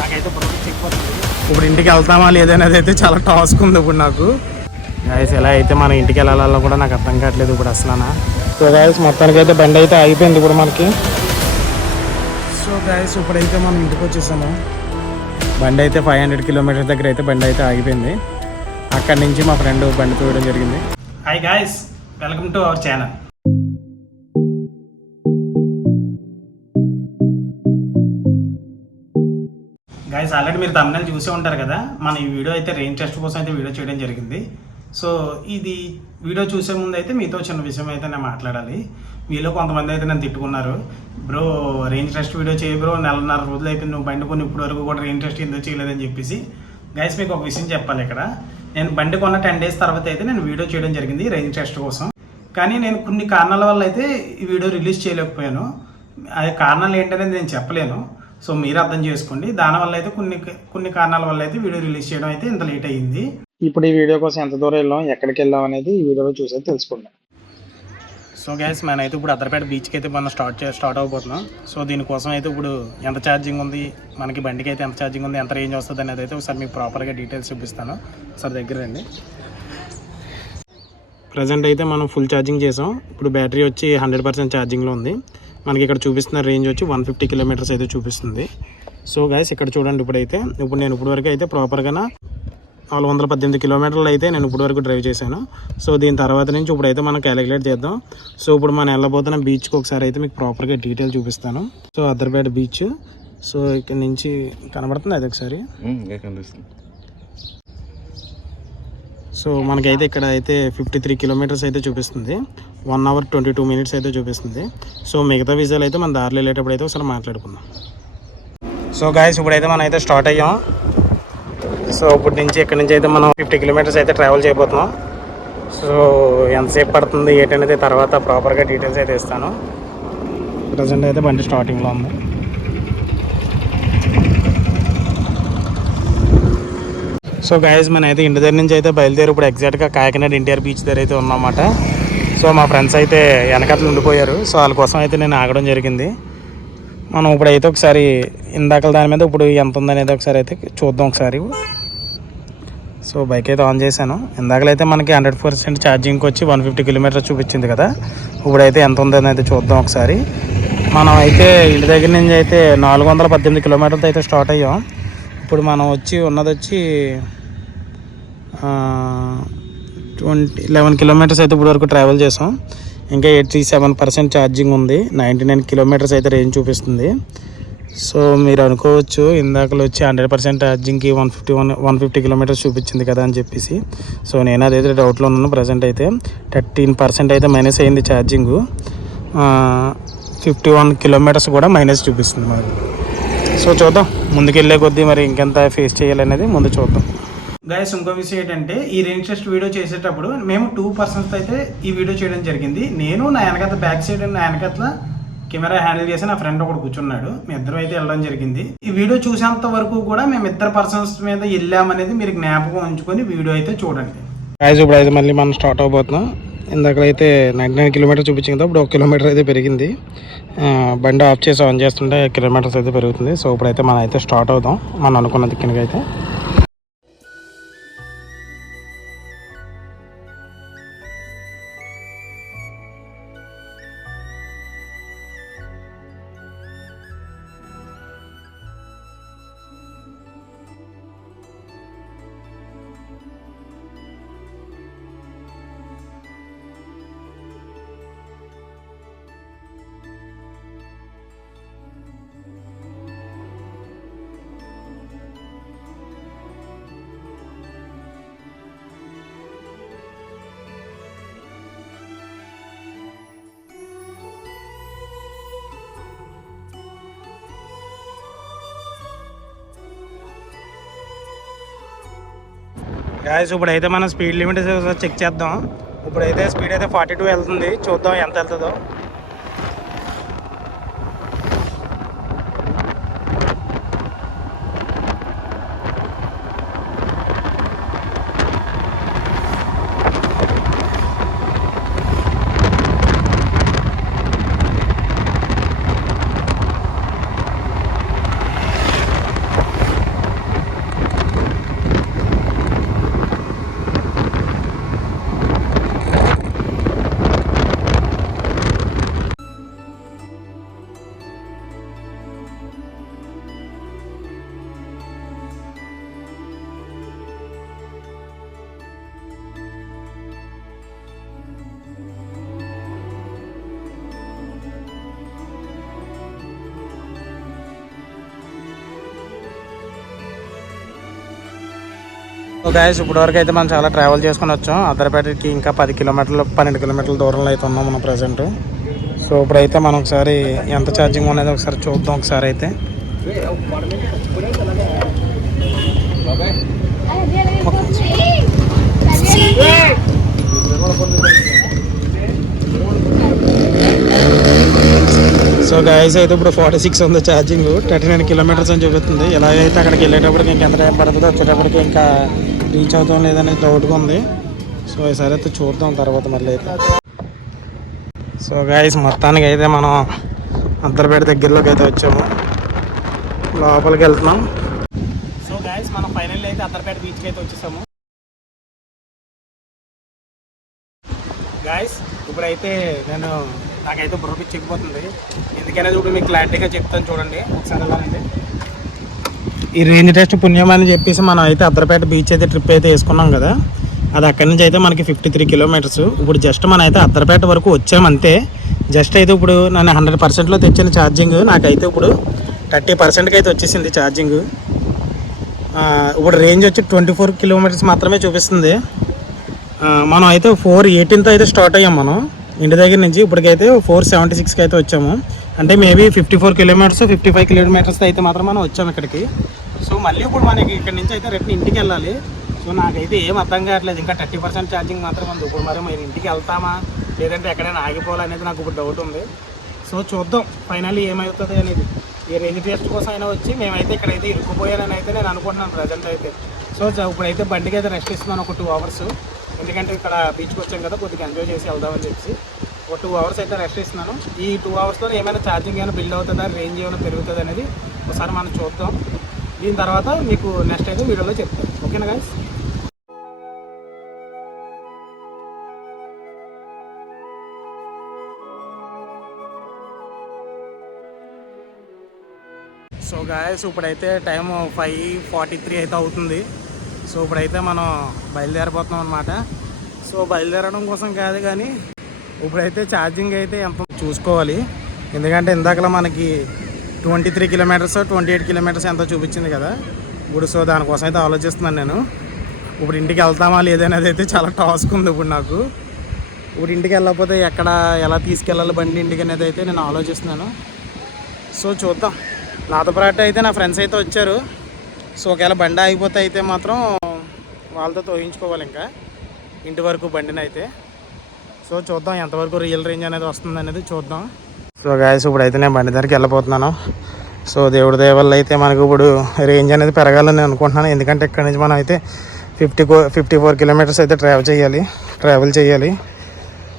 నాకైతే ఇప్పుడు ఇంటికి వెళ్తామా లేదనేది అయితే చాలా టాస్క్ ఉంది ఇప్పుడు నాకు. గైస్ ఎలా అయితే మన ఇంటికి వెళ్ళాలో కూడా నాకు అర్థం కావట్లేదు ఇప్పుడు అసలు. సో గైస్ మొత్తానికి అయితే బండి అయితే ఆగిపోయింది ఇప్పుడు మనకి. సో గైస్ ఇప్పుడైతే మనం ఇంటికి వచ్చేసాము. బండి అయితే 500 కిలోమీటర్స్ దగ్గర అయితే బండి అయితే ఆగిపోయింది. అక్కడి నుంచి మా ఫ్రెండ్ బండి తోయడం జరిగింది. Hi guys, welcome to our channel. Guys already మీరు తమిళనాడు చూసే ఉంటారు కదా, మన ఈ వీడియో అయితే రేంజ్ టెస్ట్ కోసం అయితే వీడియో చేయడం జరిగింది. సో ఇది వీడియో చూసే ముందు అయితే మీతో చిన్న విషయం అయితే నేను మాట్లాడాలి. మీలో కొంతమంది అయితే నన్ను తిట్టుకున్నారు, బ్రో రేంజ్ టెస్ట్ వీడియో చేయ బ్రో, 1.5 రోజులు అయిపోయింది నువ్వు బండి కొని ఇప్పుడు వరకు కూడా రేంజ్ టెస్ట్ ఎందుకు చేయలేదని చెప్పేసి. గైస్ మీకు ఒక విషయం చెప్పాలి, ఇక్కడ నేను బండి కొన్న 10 days తర్వాత అయితే నేను వీడియో చేయడం జరిగింది రేంజ్ టెస్ట్ కోసం. కానీ నేను కొన్ని కారణాల వల్ల అయితే ఈ వీడియో రిలీజ్ చేయలేకపోయాను. అది కారణాలు ఏంటనేది నేను చెప్పలేను, సో మీరు అర్థం చేసుకోండి. దానివల్ల అయితే కొన్ని కారణాల వల్ల అయితే వీడియో రిలీజ్ చేయడం అయితే ఇంత లేట్ అయ్యింది. ఇప్పుడు ఈ వీడియో కోసం ఎంత దూరం వెళ్ళాం, ఎక్కడికి వెళ్ళాం అనేది ఈ వీడియోలో చూసి తెలుసుకుందాం. సో గైస్ మనైతే ఇప్పుడు అద్దర్పేట బీచ్కి అయితే మనం స్టార్ట్ అవబోతున్నాం. సో దీనికోసం అయితే ఇప్పుడు ఎంత ఛార్జింగ్ ఉంది, మనకి బండికి అయితే ఎంత ఛార్జింగ్ ఉంది, ఎంత రేంజ్ వస్తుంది అనేది అయితే ఒకసారి మీకు ప్రాపర్గా డీటెయిల్స్ చూపిస్తాను. ఒకసారి దగ్గర రండి. ప్రజెంట్ అయితే మనం ఫుల్ ఛార్జింగ్ చేసాం. ఇప్పుడు బ్యాటరీ వచ్చి 100% ఛార్జింగ్లో ఉంది. మనకి ఇక్కడ చూపిస్తున్న రేంజ్ వచ్చి 150 కిలోమీటర్స్ అయితే చూపిస్తుంది. సో గైస్ ఇక్కడ చూడండి, ఇప్పుడు నేను వరకు అయితే ప్రాపర్గా 418 కిలోమీటర్లు అయితే నేను వరకు డ్రైవ్ చేశాను. సో దీని తర్వాత నుంచి ఇప్పుడైతే మనం క్యాలిక్యులేట్ చేద్దాం. సో ఇప్పుడు మనం వెళ్ళబోతున్న బీచ్కి ఒకసారి అయితే మీకు ప్రాపర్గా డీటెయిల్ చూపిస్తాను. So Addarpeta beach. సో ఇక్కడ నుంచి కనబడుతుంది అది ఒకసారి. సో మనకైతే ఇక్కడ అయితే 53 కిలోమీటర్స్ అయితే చూపిస్తుంది. 1 hour 22 minutes అయితే చూపిస్తుంది. సో మిగతా విజయాలు అయితే మన దారిలో వెళ్ళేటప్పుడు అయితే ఒకసారి మాట్లాడుకుందాం. సో గాయస్ ఇప్పుడైతే మనం అయితే స్టార్ట్ అయ్యాం. సో ఇప్పటి నుంచి ఇక్కడ నుంచి అయితే మనం 50 కిలోమీటర్స్ అయితే ట్రావెల్ చేయబోతున్నాం. సో ఎంతసేపు పడుతుంది ఏంటనేది తర్వాత ప్రాపర్గా డీటెయిల్స్ అయితే ఇస్తాను. ప్రజెంట్ అయితే బండి స్టార్టింగ్లో ఉంది. సో గాయస్ మన అయితే ఇంటి దగ్గర నుంచి అయితే బయలుదేరి ఇప్పుడు ఎగ్జాక్ట్గా కాకినాడ ఎన్టీఆర్ బీచ్ దగ్గర అయితే ఉన్నమాట. సో మా ఫ్రెండ్స్ అయితే వెనకట్లు ఉండిపోయారు. సో వాళ్ళ కోసం అయితే నేను ఆగడం జరిగింది. మనం ఇప్పుడైతే ఒకసారి ఇందాకల దాని మీద ఇప్పుడు ఎంత ఉందనేది ఒకసారి అయితే చూద్దాం ఒకసారి. సో బైక్ అయితే ఆన్ చేశాను. ఇందాకలైతే మనకి 100% ఛార్జింగ్కి వచ్చి 150 కిలోమీటర్స్ చూపించింది కదా, ఇప్పుడైతే ఎంత ఉందని అయితే చూద్దాం ఒకసారి. మనం అయితే ఇంటి దగ్గర నుంచి అయితే 418 కిలోమీటర్లతో అయితే స్టార్ట్ అయ్యాం. ఇప్పుడు మనం ఉన్నది వచ్చి 11 కిలోమీటర్స్ అయితే ఇప్పుడు వరకు ట్రావెల్ చేసాం. ఇంకా 87% ఛార్జింగ్ ఉంది. 99 కిలోమీటర్స్ అయితే రేంజ్ చూపిస్తుంది. సో మీరు అనుకోవచ్చు ఇందాకలో వచ్చి 100% ఛార్జింగ్కి 150 కిలోమీటర్స్ చూపించింది కదా అని చెప్పేసి. సో నేను అదైతే డౌట్లో ఉన్నాను. ప్రజెంట్ అయితే 13% అయితే మైనస్ అయింది ఛార్జింగ్. 51 కిలోమీటర్స్ కూడా మైనస్ చూపిస్తుంది మరి. సో చూద్దాం ముందుకెళ్ళే కొద్దీ మరి ఇంకెంత ఫేస్ చేయాలనేది ముందు చూద్దాం. గైస్ ఇంకో విషయం ఏంటంటే ఈ రేంజ్ టెస్ట్ వీడియో చేసేటప్పుడు మేము 2 persons అయితే ఈ వీడియో చేయడం జరిగింది. నేను నా వెనకత బ్యాక్ సైడ్ నా వెనకట్ల కెమెరా హ్యాండిల్ చేసి నా ఫ్రెండ్ ఒకటి కూర్చున్నాడు. మేము ఇద్దరు అయితే వెళ్ళడం జరిగింది. ఈ వీడియో చూసేంత వరకు కూడా మేము 2 persons మీద వెళ్ళామనేది మీరు జ్ఞాపకం ఉంచుకొని వీడియో అయితే చూడండి. గైస్ ఇప్పుడు అయితే మళ్ళీ మనం స్టార్ట్ అవబోతున్నాం. ఇందాకైతే 99 కిలోమీటర్స్ చూపించింది కదా, ఇప్పుడు 1 కిలోమీటర్ అయితే పెరిగింది. బండి ఆఫ్ చేసి ఆన్ చేస్తుంటే కిలోమీటర్స్ అయితే పెరుగుతుంది. సో ఇప్పుడైతే మనం అయితే స్టార్ట్ అవుదాం మనం అనుకున్న దిక్కునకి అయితే. గాయస్ ఇప్పుడైతే మనం స్పీడ్ లిమిట్ చెక్ చేద్దాం. ఇప్పుడైతే స్పీడ్ అయితే 42 వెళ్తుంది. చూద్దాం ఎంత వెళ్తుందో. సో గైస్ ఇప్పటివరకు అయితే మనం చాలా ట్రావెల్ చేసుకుని వచ్చాం. అద్దరిపేటకి ఇంకా 10 కిలోమీటర్లు 12 కిలోమీటర్ల దూరంలో అయితే ఉన్నాం మనం ప్రజెంట్. సో ఇప్పుడైతే మనం ఒకసారి ఎంత ఛార్జింగ్ ఉన్నది ఒకసారి చూద్దాం. ఒకసారి అయితే సో గైస్ అయితే ఇప్పుడు 46 ఉంది ఛార్జింగ్. 39 కిలోమీటర్స్ అని చూపిస్తుంది. ఎలాగైతే అక్కడికి వెళ్ళేటప్పటికి ఇంకెంత టైం పడుతుందో వచ్చేటప్పటికి ఇంకా రీచ్ అవుతాం లేదనేది డౌట్గా ఉంది. సో ఈసారి అయితే చూద్దాం తర్వాత మళ్ళీ అయితే. సో గైస్ మొత్తానికి అయితే మనం అద్దరిపేట దగ్గరలోకి అయితే వచ్చాము. లోపలికి వెళ్తున్నాం. సో గైస్ మనం ఫైనల్లీ అయితే అద్దరిపేట బీచ్కి అయితే వచ్చేసాము. గాయస్ ఇప్పుడైతే నాకైతే బుర్ర పిచ్చి ఎక్కిపోతుంది. ఎందుకనేది ఇప్పుడు మీకు క్లారిటీగా చెప్తాను చూడండి ఒకసారి. వెళ్ళాలండి ఈ రేంజ్ టెస్ట్ పుణ్యం అని చెప్పేసి మనం అయితే అద్దరిపేట బీచ్ అయితే ట్రిప్ అయితే వేసుకున్నాం కదా. అది అక్కడి నుంచి అయితే మనకి 53 కిలోమీటర్స్. ఇప్పుడు జస్ట్ మనం అయితే అద్దరిపేట వరకు వచ్చామంతే. జస్ట్ అయితే ఇప్పుడు నన్ను 100%లో తెచ్చిన ఛార్జింగ్ నాకైతే ఇప్పుడు 30%కి అయితే వచ్చేసింది ఛార్జింగ్. ఇప్పుడు రేంజ్ వచ్చి 24 కిలోమీటర్స్ మాత్రమే చూపిస్తుంది. మనం అయితే 418తో అయితే స్టార్ట్ అయ్యాం మనం ఇంటి దగ్గర నుంచి. ఇప్పటికైతే 476కి అయితే వచ్చాము. అంటే మేబీ 54 కిలోమీటర్స్ 55 కిలోమీటర్స్ అయితే మాత్రం మనం వచ్చాము ఇక్కడికి. సో మళ్ళీ ఇప్పుడు మనకి ఇక్కడ నుంచి అయితే రేపు ఇంటికి వెళ్ళాలి. సో నాకైతే ఏం అర్థం కావట్లేదు. ఇంకా 30% ఛార్జింగ్ మాత్రం ఉంది. ఇప్పుడు మరి మేము ఇంటికి వెళ్తామా లేదంటే ఎక్కడైనా ఆగిపోవాలనేది నాకు ఇప్పుడు డౌట్ ఉంది. సో చూద్దాం ఫైనల్లీ ఏమవుతుంది అనేది. ఈ రేంజ్ టెస్ట్ కోసం అయినా వచ్చి మేమైతే ఇక్కడైతే ఇరుక్కుపోయాలని అయితే నేను అనుకుంటున్నాను ప్రజెంట్ అయితే. సో ఇప్పుడైతే బండికి అయితే రెస్ట్ ఇస్తున్నాను ఒక 2 అవర్స్. ఎందుకంటే ఇక్కడ బీచ్కి వచ్చాం కదా కొద్దిగా ఎంజాయ్ చేసి వెళ్దామని చెప్పి ఒక 2 అవర్స్ అయితే రెస్ట్ ఇస్తున్నాను. ఈ 2 అవర్స్లో ఏమైనా ఛార్జింగ్ ఏమైనా బిల్డ్ అవుతుందా, రేంజ్ ఏమైనా పెరుగుతుంది అనేది ఒకసారి మనం చూద్దాం. దీని తర్వాత మీకు నెక్స్ట్ అయితే వీడియోలో చెప్తాను. ఓకేనా గైస్? సో గాయస్ ఇప్పుడైతే టైం 5:43 అయితే అవుతుంది. సో ఇప్పుడైతే మనం బయలుదేరిపోతున్నాం అనమాట. సో బయలుదేరడం కోసం కాదు కానీ ఇప్పుడైతే ఛార్జింగ్ అయితే ఎంత చూసుకోవాలి. ఎందుకంటే ఇందాకలా మనకి 23 కిలోమీటర్స్ 28 కిలోమీటర్స్ ఎంతో చూపించింది కదా ఇప్పుడు. సో దానికోసం అయితే ఆలోచిస్తున్నాను నేను. ఇప్పుడు ఇంటికి వెళ్తామా లేదనేది అయితే చాలా టాస్క్ ఉంది ఇప్పుడు నాకు. ఇప్పుడు ఇంటికి వెళ్ళకపోతే ఎలా తీసుకెళ్ళాలి బండి ఇంటికి అనేది అయితే నేను ఆలోచిస్తున్నాను. సో చూద్దాం. నాతో పాటు అయితే నా ఫ్రెండ్స్ అయితే వచ్చారు. సో ఒకవేళ బండి ఆగిపోతే అయితే మాత్రం వాళ్ళతో తోయించుకోవాలి ఇంకా ఇంటి వరకు బండిని అయితే. సో చూద్దాం ఎంతవరకు రియల్ రేంజ్ అనేది వస్తుంది అనేది చూద్దాం. సో గాయస్ ఇప్పుడైతే నేను బండి దగ్గరికి వెళ్ళిపోతున్నాను. సో దేవుడి దయ వల్ల అయితే మనకు ఇప్పుడు రేంజ్ అనేది పెరగాలని అనుకుంటున్నాను. ఎందుకంటే ఇక్కడ నుంచి మనం అయితే 54 కిలోమీటర్స్ అయితే ట్రావెల్ చేయాలి.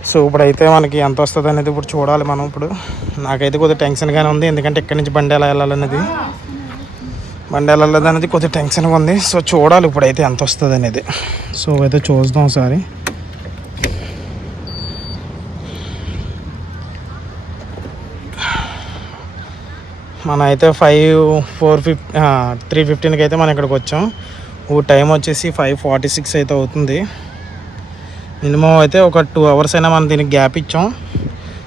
సో ఇప్పుడైతే మనకి ఎంత వస్తుంది అనేది ఇప్పుడు చూడాలి మనం. ఇప్పుడు నాకైతే కొద్దిగా టెన్షన్గానే ఉంది. ఎందుకంటే ఇక్కడ నుంచి బండి ఎలా వెళ్ళాలనేది కొద్దిగా టెన్షన్గా ఉంది. సో చూడాలి ఇప్పుడైతే ఎంత వస్తుంది అనేది. సో అయితే చూద్దాం ఒకసారి. మనం అయితే 3:15కి అయితే మనం ఇక్కడికి వచ్చాం. టైం వచ్చేసి 5:46 అయితే అవుతుంది. మినిమం అయితే ఒక 2 అవర్స్ అయినా మనం దీనికి గ్యాప్ ఇచ్చాం.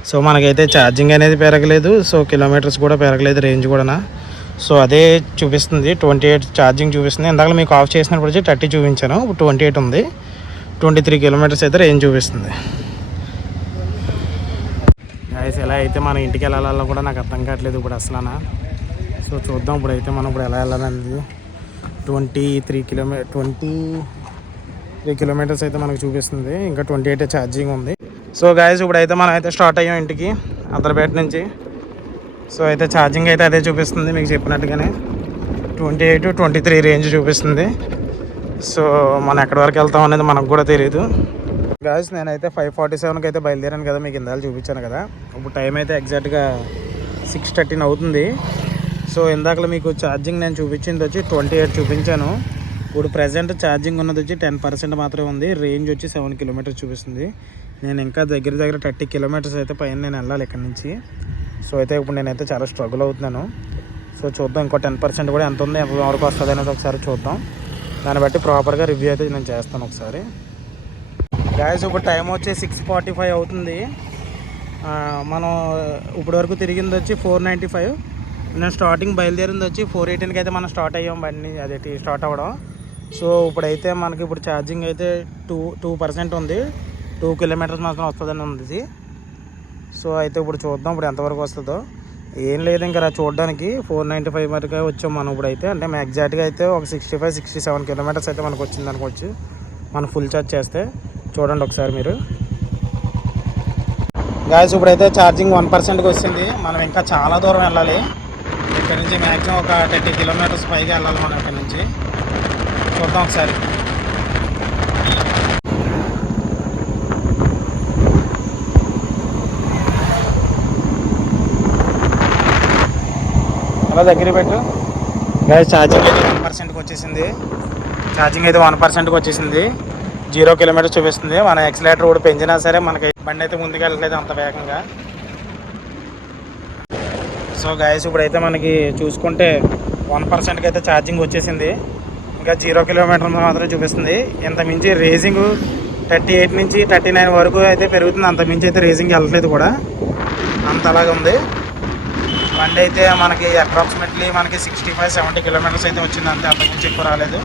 సో మనకైతే ఛార్జింగ్ అనేది పెరగలేదు. సో కిలోమీటర్స్ కూడా పెరగలేదు, రేంజ్ కూడా. సో అదే చూపిస్తుంది 28 ఛార్జింగ్ చూపిస్తుంది. ఇందాక మీకు ఆఫ్ చేసినప్పుడు వచ్చి 30 చూపించాను. ఇప్పుడు 28 ఉంది. 23 కిలోమీటర్స్ అయితే రేంజ్ చూపిస్తుంది. గైస్ ఎలా అయితే మనం ఇంటికి వెళ్ళాలో కూడా నాకు అర్థం కావట్లేదు ఇప్పుడు అసలు. సో చూద్దాం ఇప్పుడైతే మనం ఇప్పుడు ఎలా వెళ్ళాలనేది. 23 కిలోమీటర్స్ అయితే మనకు చూపిస్తుంది. ఇంకా 28 ఛార్జింగ్ ఉంది. సో గైస్ ఇప్పుడైతే మనం అయితే స్టార్ట్ అయ్యాం ఇంటికి అద్దరిపేట నుంచి. సో అయితే ఛార్జింగ్ అయితే అదే చూపిస్తుంది మీకు చెప్పినట్టుగానే 28, 23 రేంజ్ చూపిస్తుంది. సో మనం ఎక్కడి వరకు వెళ్తాం అనేది మనకు కూడా తెలియదు. గాయస్ నేనైతే 5:47కి అయితే బయలుదేరాను కదా, మీకు ఇందాక చూపించాను కదా. ఇప్పుడు టైం అయితే ఎగ్జాక్ట్గా 6:13 అవుతుంది. సో ఇందాకలో మీకు ఛార్జింగ్ నేను చూపించింది వచ్చి 28 చూపించాను. ఇప్పుడు ప్రజెంట్ ఛార్జింగ్ ఉన్నది వచ్చి 10% మాత్రమే ఉంది. రేంజ్ వచ్చి 7 కిలోమీటర్స్ చూపిస్తుంది. నేను ఇంకా దగ్గర 30 కిలోమీటర్స్ అయితే పైన నేను వెళ్ళాలి ఇక్కడ నుంచి. సో అయితే ఇప్పుడు నేనైతే చాలా స్ట్రగుల్ అవుతున్నాను. సో చూద్దాం ఇంకో 10% కూడా ఎంత ఉంది, ఎంతవరకు వస్తుంది అనేది ఒకసారి చూద్దాం. దాన్ని బట్టి ప్రాపర్గా రివ్యూ అయితే నేను చేస్తాను ఒకసారి. గాయస్ ఇప్పుడు టైం వచ్చి 6:45 అవుతుంది. మనం ఇప్పటి వరకు తిరిగింది వచ్చి 495. నేను స్టార్టింగ్ బయలుదేరింది వచ్చి 418కి అయితే మనం స్టార్ట్ అయ్యాం బండి స్టార్ట్ అవ్వడం. సో ఇప్పుడైతే మనకి ఇప్పుడు ఛార్జింగ్ అయితే 2% ఉంది. 2 కిలోమీటర్స్ మాత్రం వస్తుందని ఉంది ఇది. సో అయితే ఇప్పుడు చూద్దాం ఇప్పుడు ఎంతవరకు వస్తుందో. ఏం లేదు ఇంకా చూడడానికి 495 వరకు వచ్చాం మనం ఇప్పుడైతే. అంటే ఎగ్జాక్ట్గా అయితే ఒక 65-67 కిలోమీటర్స్ అయితే మనకు వచ్చింది అనుకోవచ్చు మనం ఫుల్ ఛార్జ్ చేస్తే. చూడండి ఒకసారి మీరు గాయస్. ఇప్పుడైతే ఛార్జింగ్ 1%కి వచ్చింది. మనం ఇంకా చాలా దూరం వెళ్ళాలి. ఇక్కడ నుంచి మ్యాక్సిమం ఒక 30 కిలోమీటర్స్ పైగా వెళ్ళాలి మనం ఇక్కడ నుంచి. చూద్దాం ఒకసారి. అలా దగ్గర పెట్టు గాయస్. ఛార్జింగ్ అయితే 1%కి వచ్చేసింది. ఛార్జింగ్ అయితే 1%కి వచ్చేసింది. 0 కిలోమీటర్స్ చూపిస్తుంది. మన ఎక్సలేటర్ కూడా పెంచినా సరే మనకి బండి అయితే ముందుకు వెళ్ళట్లేదు అంత వేగంగా. సో గాయస్ ఇప్పుడైతే మనకి చూసుకుంటే 1%కి అయితే ఛార్జింగ్ వచ్చేసింది. ఇంకా 0 కిలోమీటర్ మాత్రమే చూపిస్తుంది. ఇంత మించి రేసింగ్ 38 నుంచి 39 వరకు అయితే పెరుగుతుంది. అంత మించి అయితే రేసింగ్ వెళ్ళట్లేదు కూడా, అంత అలాగే ఉంది. బండి అయితే మనకి అప్రాక్సిమేట్లీ మనకి 65-70 కిలోమీటర్స్ అయితే వచ్చింది అంతే, అంతకుమించి ఎక్కువ రాలేదు.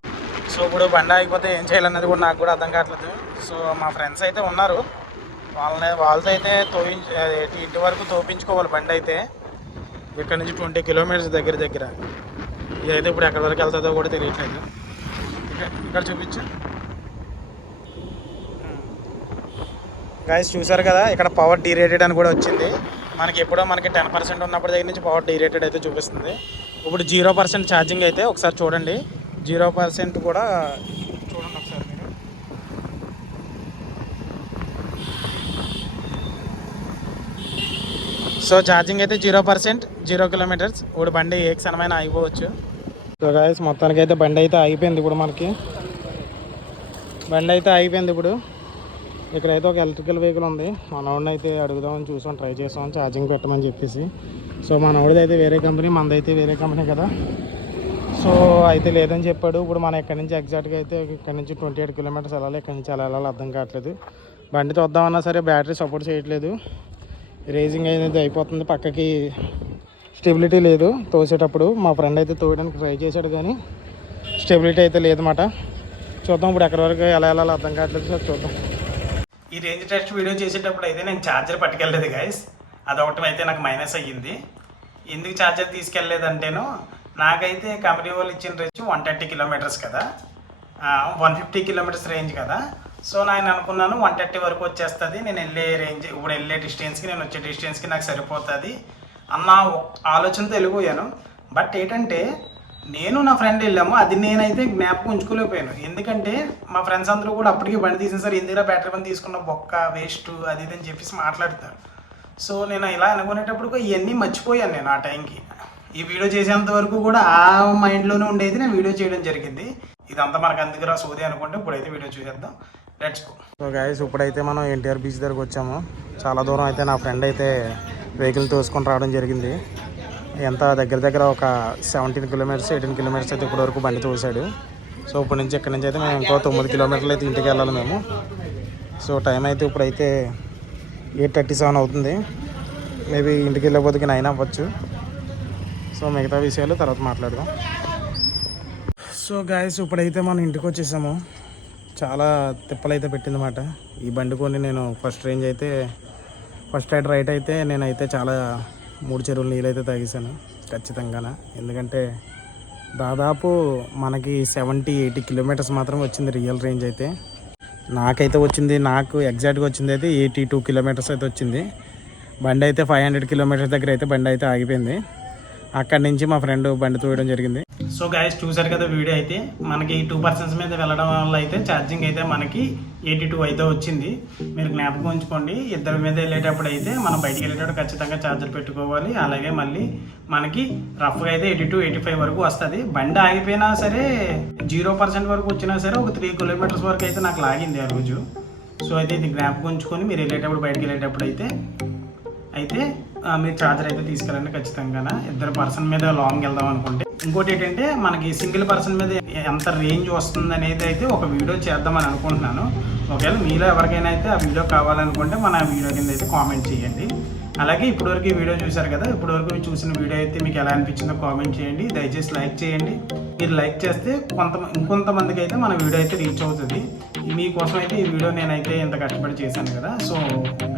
సో ఇప్పుడు బండి ఆగిపోతే ఏం చేయాలన్నది కూడా నాకు కూడా అర్థం కావట్లేదు. సో మా ఫ్రెండ్స్ అయితే ఉన్నారు, వాళ్ళతో అయితే ఇంటి వరకు తోపించుకోవాలి బండి అయితే. ఇక్కడ నుంచి 20 కిలోమీటర్స్ దగ్గర ఇదైతే ఇప్పుడు ఎక్కడి వరకు వెళ్తుందో కూడా తెలియట్లేదు. ఇక్కడ చూపించు గాయస్. చూసారు కదా ఇక్కడ పవర్ డీరేటెడ్ అని కూడా వచ్చింది. మనకి ఎప్పుడో మనకి 10% ఉన్నప్పుడు దగ్గర నుంచి పవర్ డీరేటెడ్ అయితే చూపిస్తుంది. ఇప్పుడు 0% ఛార్జింగ్ అయితే ఒకసారి చూడండి. 0% కూడా చూడండి ఒకసారి మీరు. సో ఛార్జింగ్ అయితే 0%, 0 కిలోమీటర్స్. ఇప్పుడు బండి ఏ క్షణమైనా ఆగిపోవచ్చు. సో గాయస్ మొత్తానికి అయితే బండి అయితే ఆగిపోయింది. ఇప్పుడు మనకి బండి అయితే ఆగిపోయింది. ఇప్పుడు ఇక్కడైతే ఒక ఎలక్ట్రికల్ వెహికల్ ఉంది. మనోడిని అయితే అడుగుదామని చూసాం, ట్రై చేసాం ఛార్జింగ్ పెట్టమని చెప్పేసి. సో మనోడిది అయితే వేరే కంపెనీ, మనదైతే వేరే కంపెనీ కదా. సో అయితే లేదని చెప్పాడు. ఇప్పుడు మనం ఇక్కడ నుంచి ఎగ్జాక్ట్గా అయితే ఇక్కడ నుంచి 28 కిలోమీటర్స్ వెళ్ళాలి. ఇక్కడ నుంచి ఎలా వెళ్ళాలో అర్థం కావట్లేదు. బండి చూద్దామన్నా సరే బ్యాటరీ సపోర్ట్ చేయట్లేదు. రేసింగ్ అనేది అయిపోతుంది, పక్కకి స్టెబిలిటీ లేదు తోసేటప్పుడు. మా ఫ్రెండ్ అయితే తోయడానికి ట్రై చేశాడు కానీ స్టెబిలిటీ అయితే లేదన్నమాట. చూద్దాం ఇప్పుడు ఎక్కడి వరకు ఎలా వెళ్ళాలో అర్థం కావట్లేదు. సార్ చూద్దాం. ఈ రేంజ్ టెస్ట్ వీడియో చేసేటప్పుడు అయితే నేను ఛార్జర్ పట్టుకెళ్ళలేదు గైస్. అదొకటి అయితే నాకు మైనస్ అయ్యింది. ఎందుకు ఛార్జర్ తీసుకెళ్ళలేదంటేనో, నాకైతే కంపెనీ వాళ్ళు ఇచ్చిన రేంజ్ 130 కిలోమీటర్స్ కదా, 150 కిలోమీటర్స్ రేంజ్ కదా. సో నేను అనుకున్నాను 130 వరకు వచ్చేస్తుంది, నేను వెళ్ళే రేంజ్ ఇప్పుడు వెళ్ళే డిస్టెన్స్కి నేను వచ్చే డిస్టెన్స్కి నాకు సరిపోతుంది అన్న ఆలోచనతో వెళ్ళిపోయాను. బట్ ఏంటంటే నేను నా ఫ్రెండ్ వెళ్ళాము, అది నేనైతే జ్ఞాపకం ఉంచుకోలేకపోయాను. ఎందుకంటే మా ఫ్రెండ్స్ అందరూ కూడా అప్పటికి బండి తీసేసారు. ఎందుకు బ్యాటరీ బండి తీసుకున్న బొక్క వేస్ట్ అది ఇది అని చెప్పేసి మాట్లాడతారు. సో నేను ఇలా అనుకునేటప్పుడు ఇవన్నీ మర్చిపోయాను నేను ఆ టైంకి. ఈ వీడియో చేసేంత వరకు కూడా ఆ మైండ్లోనే ఉండేది, నేను వీడియో చేయడం జరిగింది. ఇదంతా మనకు అందుకురా సోది అనుకుంటే ఇప్పుడైతే వీడియో చూసేద్దాం. Let's go. సో గైస్ ఇప్పుడైతే మనం ఎన్టీఆర్ బీచ్ దగ్గరకు వచ్చాము. చాలా దూరం అయితే నా ఫ్రెండ్ అయితే వెహికల్ తోసుకొని రావడం జరిగింది. ఎంత దగ్గర ఒక 17 కిలోమీటర్స్ 18 కిలోమీటర్స్ అయితే ఇప్పటి వరకు బండి తోసాడు. సో ఇప్పటి నుంచి ఇక్కడ నుంచి అయితే మేము ఇంకో 9 కిలోమీటర్లు అయితే ఇంటికి వెళ్ళాలి మేము. సో టైం అయితే ఇప్పుడైతే 8:37 అవుతుంది. మేబీ ఇంటికి వెళ్ళకపోతే 9 అవ్వచ్చు. సో మిగతా విషయాలు తర్వాత మాట్లాడదాం. సో గాయస్ ఇప్పుడైతే మనం ఇంటికి వచ్చేసాము. చాలా తిప్పలు అయితే పెట్టిందన్నమాట ఈ బండి కొని. నేను ఫస్ట్ రైడ్ అయితే నేనైతే చాలా 3 చెరువులు నీళ్ళు అయితే తాగేసాను ఖచ్చితంగా. ఎందుకంటే దాదాపు మనకి 70-80 కిలోమీటర్స్ మాత్రం వచ్చింది రియల్ రేంజ్ అయితే. నాకైతే వచ్చింది, నాకు ఎగ్జాక్ట్గా వచ్చింది అయితే 82 కిలోమీటర్స్ అయితే వచ్చింది. బండి అయితే 500 కిలోమీటర్స్ దగ్గర అయితే బండి అయితే ఆగిపోయింది. అక్కడి నుంచి మా ఫ్రెండ్ బండి తోయడం జరిగింది. సో గైస్ చూసారు కదా వీడియో అయితే. మనకి 2% మీద వెళ్ళడం వల్ల అయితే ఛార్జింగ్ అయితే మనకి 82 అయితే వచ్చింది. మీరు జ్ఞాపకం ఉంచుకోండి, ఇద్దరి మీద వెళ్ళేటప్పుడు అయితే మనం బయటికి వెళ్ళేటప్పుడు ఖచ్చితంగా ఛార్జర్ పెట్టుకోవాలి. అలాగే మళ్ళీ మనకి రఫ్గా అయితే 82-85 వరకు వస్తుంది. బండి ఆగిపోయినా సరే 0% వరకు వచ్చినా సరే ఒక 3 కిలోమీటర్స్ వరకు అయితే నాకు లాగింది ఆ రోజు. సో అయితే ఇది జ్ఞాపకం ఉంచుకొని మీరు వెళ్ళేటప్పుడు బయటికి వెళ్ళేటప్పుడు అయితే మీరు ఛార్జర్ అయితే తీసుకెళ్ళండి ఖచ్చితంగా. ఇద్దరు పర్సన్ మీద లాంగ్ వెళ్దాం అనుకుంటే. ఇంకోటి ఏంటంటే మనకి సింగిల్ పర్సన్ మీద ఎంత రేంజ్ వస్తుంది అనేది అయితే ఒక వీడియో చేద్దామని అనుకుంటున్నాను. ఒకవేళ మీలో ఎవరికైనా అయితే ఆ వీడియో కావాలనుకుంటే మన వీడియో కింద అయితే కామెంట్ చేయండి. అలాగే ఇప్పటివరకు ఈ వీడియో చూశారు కదా, ఇప్పటివరకు చూసిన వీడియో అయితే మీకు ఎలా అనిపించిందో కామెంట్ చేయండి. దయచేసి లైక్ చేయండి. మీరు లైక్ చేస్తే ఇంకొంతమందికి అయితే మన వీడియో అయితే రీచ్ అవుతుంది. మీకోసం అయితే ఈ వీడియో నేనైతే ఇంత కష్టపడి చేశాను కదా. సో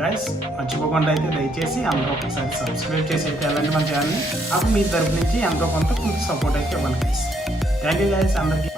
గైస్ మర్చిపోకుండా అయితే దయచేసి అందరూ ఒకసారి సబ్స్క్రైబ్ చేసి అయితే వెళ్ళండి మన ఛానల్ని. అప్పుడు మీ తరపు నుంచి ఎంతో కొంత సపోర్ట్ అయితే ఇవ్వండి గైస్. థ్యాంక్ యూ గైస్ అందరికీ.